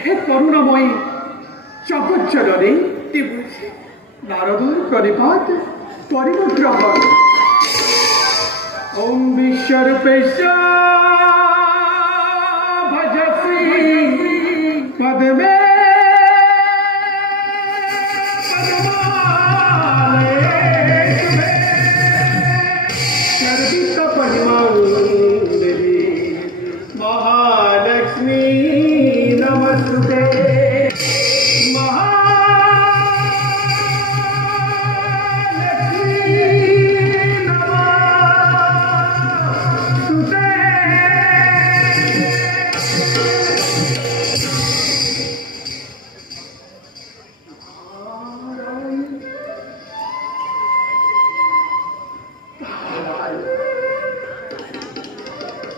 হে করুণাময়ী জগজ্জননী নারদর প্রণিপাত করিব গ্রহণ। ওম বিশ্বরূপেশ ভজসি পদ্মে महालक्ष्मी नमस्ते।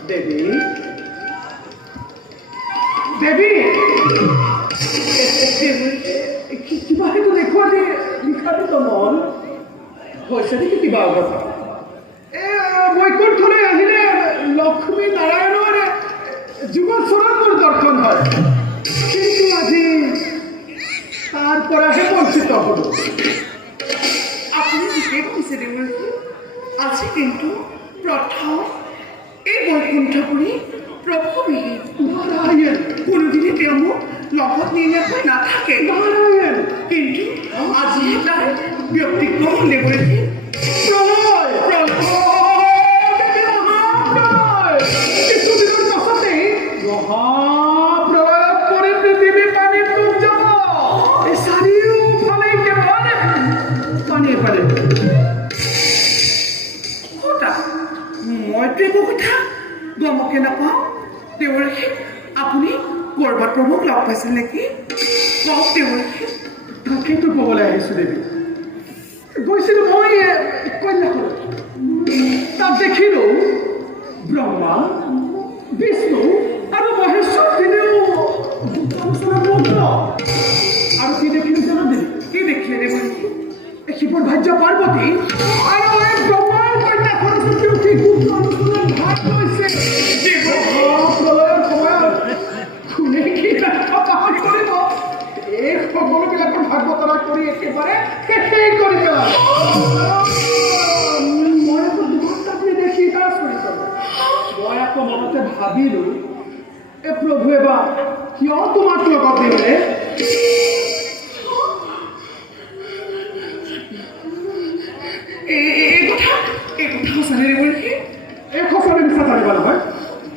देवी देवी किबा हेतु देखो जे लिखाটো তো মন হৈছে নেকি কিবা অৱস্থা বৈকুণ্ঠলৈ আহিলে লক্ষ্মী নাৰায়ণৰ যুগচৰণ দৰ্শন হয় কিন্তু আজি তাৰ পৰাহে বঞ্চিত হ'ব। আপুনি ঠিকেই কৈছে দেৱী আজি কিন্তু প্ৰথম এই বৈকুণ্ঠপুৰী প্ৰভুবিহীন নাৰায়ণ কোনোদিনে তেওঁ মোক লগত নিনিয়াকৈ নাথাকে নাৰায়ণ কিন্তু আজিহে তাৰ ব্যক্তিক্ৰম দেৱী মই প্ৰেমৰ কথা গমকে নাপাওঁ দেৱৰী আপুনি ক'ৰবাত প্ৰভুক লগ পাইছিল নেকি কওক দেৱৰী তাকেইতো ক'বলৈ আহিছোঁ দেৱী গৈছিলোঁ মই কন্যাকুল তাত দেখিলোঁ ব্ৰহ্মা বিষ্ণু আৰু মহেশ্বৰ তিনিও আৰু কি দেখিলোঁ জানো দেৱী কি দেখিলে দেৱৰী শিৱৰ ভাৰ্যা পাৰ্বতী আৰু এই ব্ৰহ্মাৰ কন্যা সৰস্বতী উঠি গুপ্ত অনুষ্ঠানত ভাগ লৈছে। প্ৰলয়ৰ সময়ত কোনে কি পাহৰি কৰিব এই সকলোবিলাকৰ ভাগ বতৰা কৰি একেবাৰে শেষেই কৰি পেলাল। মই আকৌ দুঘণ্টাকৈ দেখি তাচ কৰি পালোঁ। মই আকৌ মনতে ভাবিলোঁ এই প্ৰভুৱে বা কিয় তোমাক লগত দিলে এই কথা সঁচানে দেৱৰী এই সঁচানে মিছা জানিবা নহয়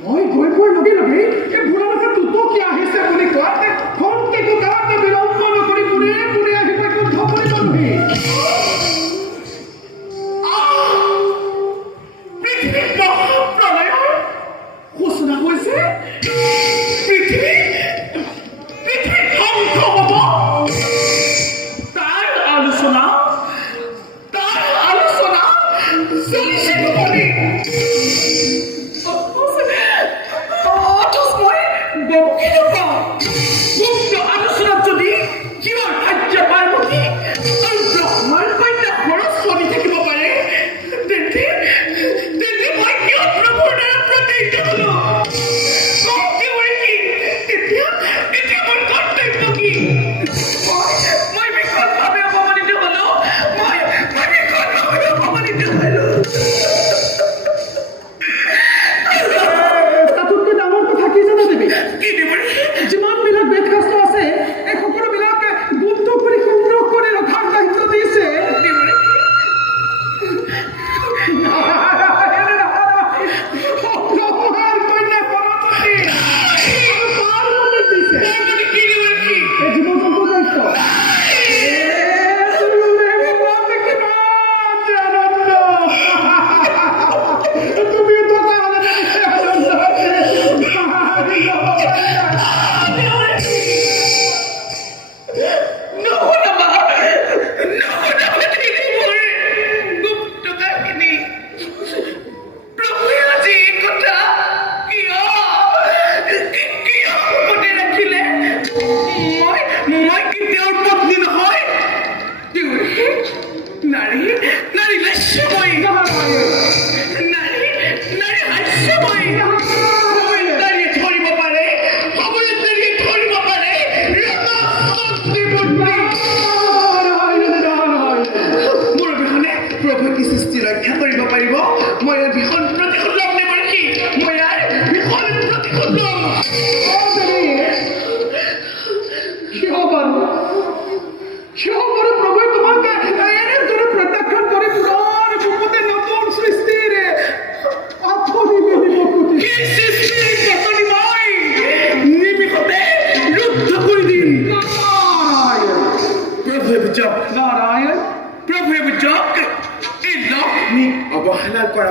মই গৈ পোৱাৰ লগে লগে এই বুঢ়া মাথা টুটকি আহিছে বুলি কোৱাত খন্তেকো গাঁৱতে বিলম্ব নকৰি পোনে পোনে আহি বৈকুণ্ঠ কৰি পালোহি। পৃথিৱীৰ মহাপ্ৰলয়ৰ সূচনা হৈছে পৃথিৱী ধ্বংস হ'ব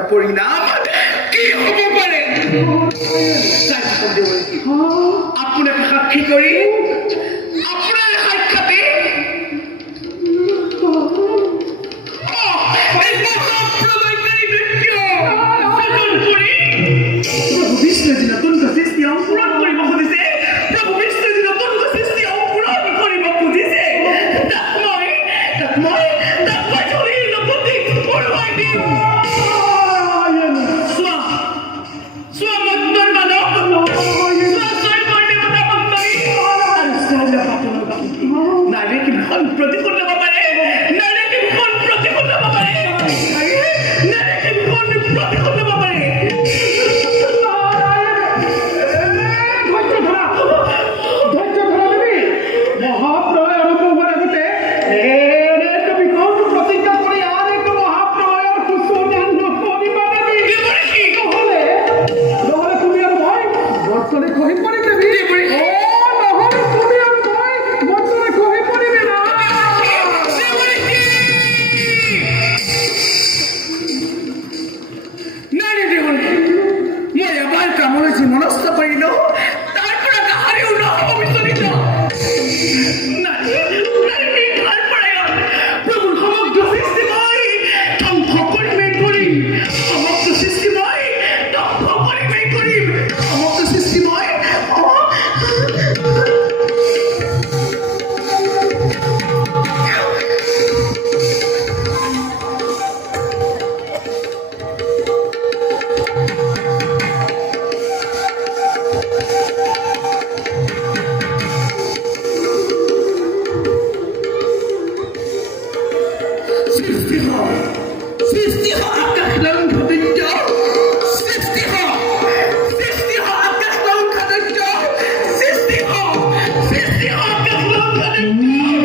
পৰিণাম কি হ'ব পাৰে আপোনাক সাক্ষী কৰি আপোনাৰ সাক্ষাতে বিষ্ণুজী নতুন সৃষ্টি অংকুৰণ কৰিব খুজিছে প্ৰভু বিষ্ণুজী নতুন সৃষ্টি অংকুৰণ কৰিব খুজিছে তাক মই ধৰি লগতে পঢ়ুৱাই দিম চোৱা মন্দিৰ মানৱ নাৰী কিমান প্ৰতিশোধ ল'ব পাৰে নাৰী কিমান প্ৰতিশোধ ল'ব পাৰে নাৰী কিমান প্ৰতিশোধ ল'ব পাৰে মহাপ্ৰলয় আৰম্ভ হোৱাৰ আগতে এনে একটা বিকল্প প্ৰতিজ্ঞা কৰি আন একটা মহাপ্ৰলয়ৰ সূচনা নকৰিবা দেৱী নহ'লে তুমি আৰু মই বৰ্ষলে খহি পৰিম দেৱী নহ'লে তুমি আৰু মই বৰ্ষলে খহি পৰিবি না নাৰী দেৱৰী মই এবাৰ কামলৈ মনস্থ কৰিলো তাৰ পৰা কাহাৰিও নহ'ব বিচলিত প্ৰভুৰ সমগ্ৰ সৃষ্টি মই ধ্বংস কৰিমেই কৰিম সমগ্ৰ সৃষ্টি মই ধ্বংস কৰিমেই কৰিম সমগ্ৰ সৃষ্টি মই সৃষ্টি আকাশ লংঘিত সৃষ্টি আকাশ লংঘিত সৃষ্টি আকাশ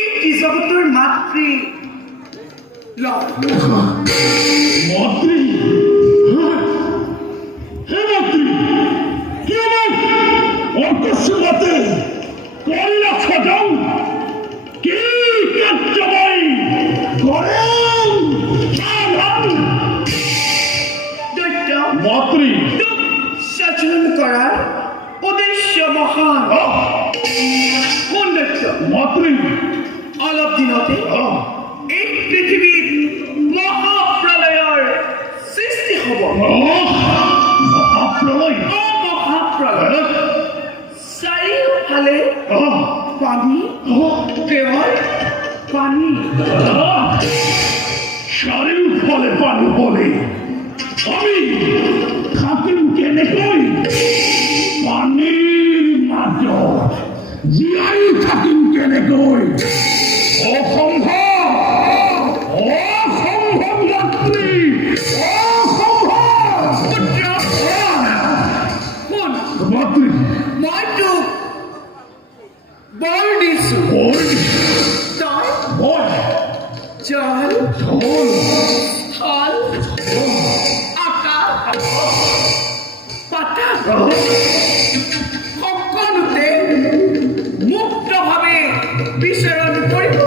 এই জগতৰ মাতৃ মাতৃ হে মাতৃ কি আমার অন্তঃসীমাতে করিলা সজাও কি কার্যবাই করেন দৈত্য মাতৃ সচরণ করার উদ্দেশ্য মহান কোন দৈত্য মাতৃ দিনতে এই পৃথিৱীত মহাপ্ৰলয়ৰ সৃষ্টি হ'ব। মহাপ্ৰলয় মহাপ্ৰলয় চাৰিওফালে পানী, কেৱল পানী। চাৰিওফালে পানী হলে আমি থাকিম কেনেকৈ? পানীৰ মাজত জীয়াই থাকিম কেনেকৈ? অসম্ভৱ, অসম্ভৱ যাত্ৰী, অসম্ভৱ। শুন, মাতৃ মই তোক বৰ দিছোঁ। তই জল, স্থল, আকাশ, পাতাল সকলোতে মুক্তভাৱে বিচৰণ কৰিব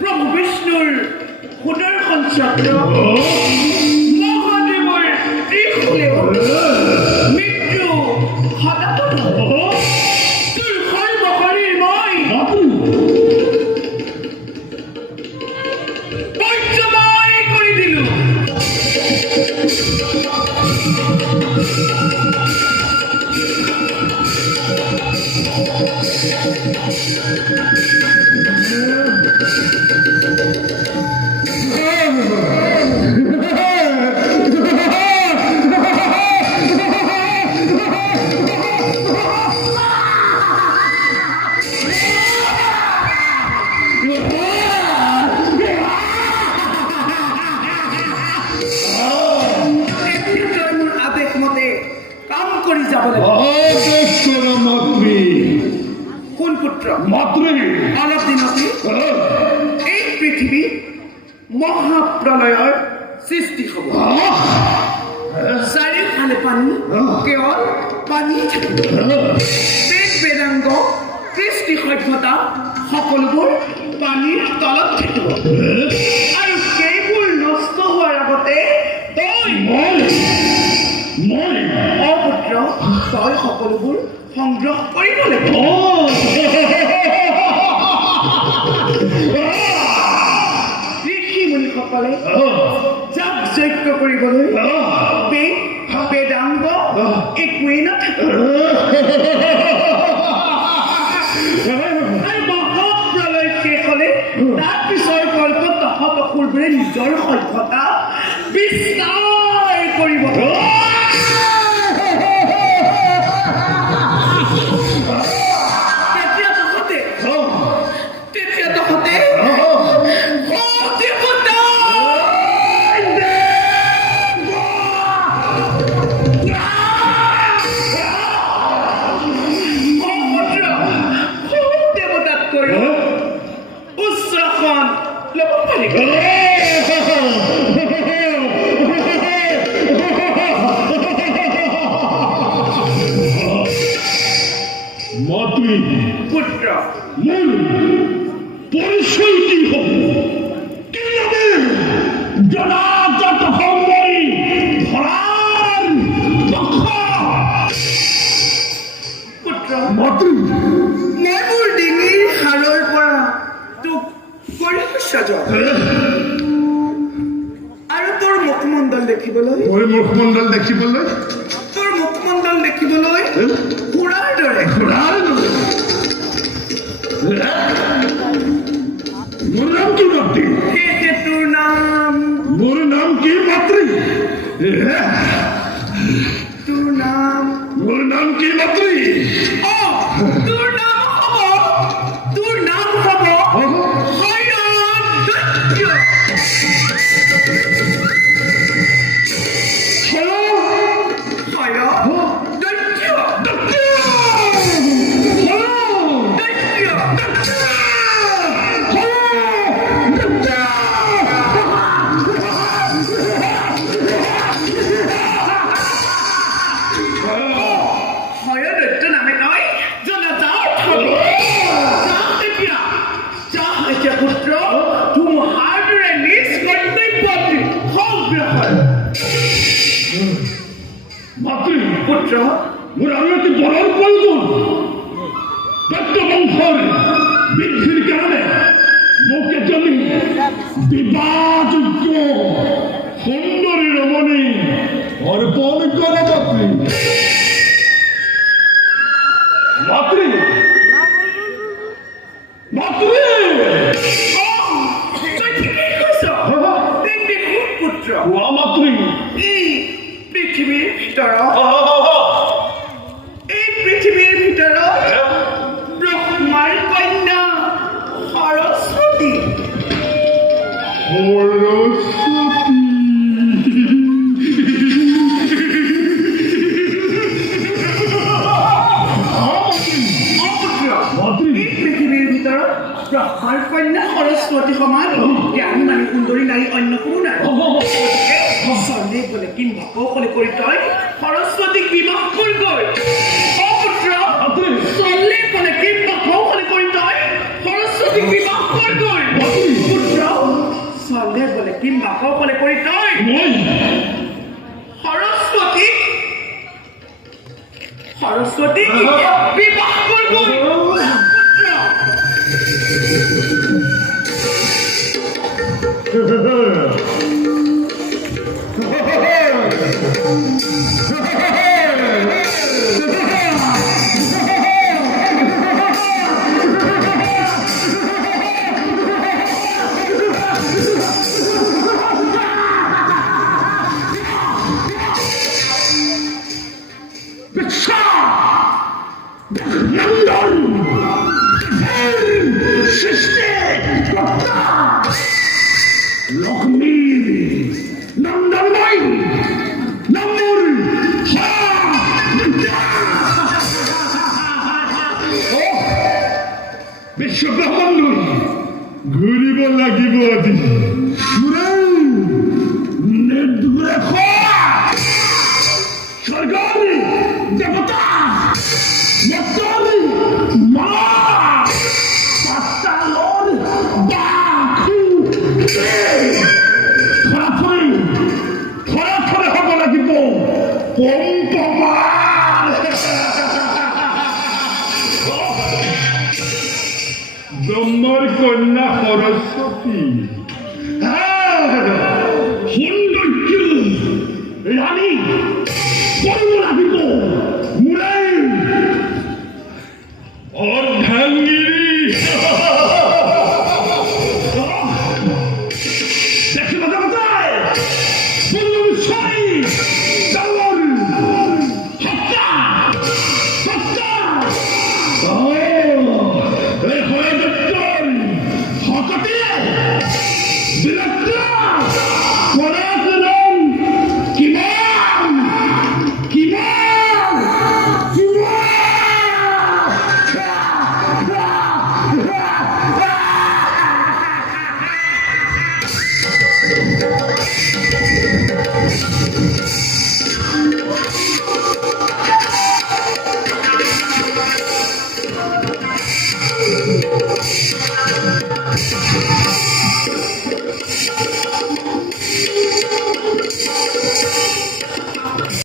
প্ৰভু বিষ্ণুৰ সুদৰ্শন চক্ৰ মহাদেৱৰ ত্ৰিশূলেও মৃত্যু হতাহত তোৰ সৰ্বশৰীৰ মই পৰ্যময় কৰি দিলো। মোৰ আদেশ মতে কাম কৰি যাব লাগিব। মাতৃ কোন পুত্ৰ? মাতৃ অলপ দিনতে এই পৃথিৱীত মহাপ্ৰলয়ৰ সৃষ্টি হ'ব। চাৰিওফালে পানী, কেৱল পানী থাকিব। বেদ বেদাংগ কৃষ্টি সভ্যতা সকলোবোৰ পানীৰ তলত থাকিব। আৰু সেইবোৰ নষ্ট হোৱাৰ আগতে তই অপুত্ৰ তই সকলোবোৰ সংগ্ৰহ কৰিব লাগিব। ঋষি মুনিসকলে যাগ যজ্ঞ কৰিবলৈ বেদ বেদাংগ একোৱেই নাথাকে। মহাপ্ৰলয় শেষ হলে তাৰ পিছৰ কল্পত তহতসুৰবোৰে নিজৰ সভ্যতা বিস্তাৰ কৰিব। তেতিয়া তহঁতে দেৱতাতকৈ উচ্চ আসন ল'ব পাৰিব। মাতৃ পুত্ৰ মোৰ পৰিচয় কি হ'ব? কি নামে জনাজাত সময় ধৰাৰ দক্ষ পুত্ৰ মাতৃ মই মোৰ ডিঙিৰ হাড়ৰ পৰা তোক কৰিছো সাজত আৰু তোৰ মুখমণ্ডল দেখিবলৈ মোৰ মুখমণ্ডল দেখিবলৈ ঘোঁৰাৰ দৰে। মোৰ নাম কি মাতৃ? সেয়েহে তোৰ নাম মোৰ নাম কি মাতৃ? তোৰ নাম মোৰ নাম কি মাতৃ? তোৰ নাম হ'ব হয়দৈত্য। মাতৃ পুত্ৰ মোৰ আৰু এটি বৰৰ প্ৰয়োজন। বিবাহযোগ্য সুন্দৰী ৰমণী অৰ্পণ কৰে মাতৃ মাতৃ তই ঠিকেই কৈছ তেন্তে কোন পুত্ৰ কোৱা মাতৃ এই পৃথিৱীৰ ভিতৰত ব্ৰহ্মাৰ কন্যা সৰস্বতী পৃথিৱীৰ ভিতৰত ব্ৰহ্মাৰ কন্যা সৰস্বতী সমান জ্ঞানী মানে সুন্দৰী নাৰী অন্য কোনো নাই সন্দেহ গ'লে কিম্বা কৌশলে কৰি তই সৰস্বতীক বিবাহ কৰিবই অপুত্ৰ চলে গ'লে কিম্বা কৌশলে কৰি তই সৰস্বতীক বিবাহ কৰিবই পুত্ৰ চলে গ'লে কিম্বা কৌশলে কৰি তই সৰস্বতীক বিবাহ কৰিবই বিশ্বব্ৰহ্মাণ্ড ঘূৰিব লাগিব আজি স্বৰ্গৰ দেৱতা থৰে হ'ব লাগিব ব্ৰহ্মৰ কন্যা সৰস্বতী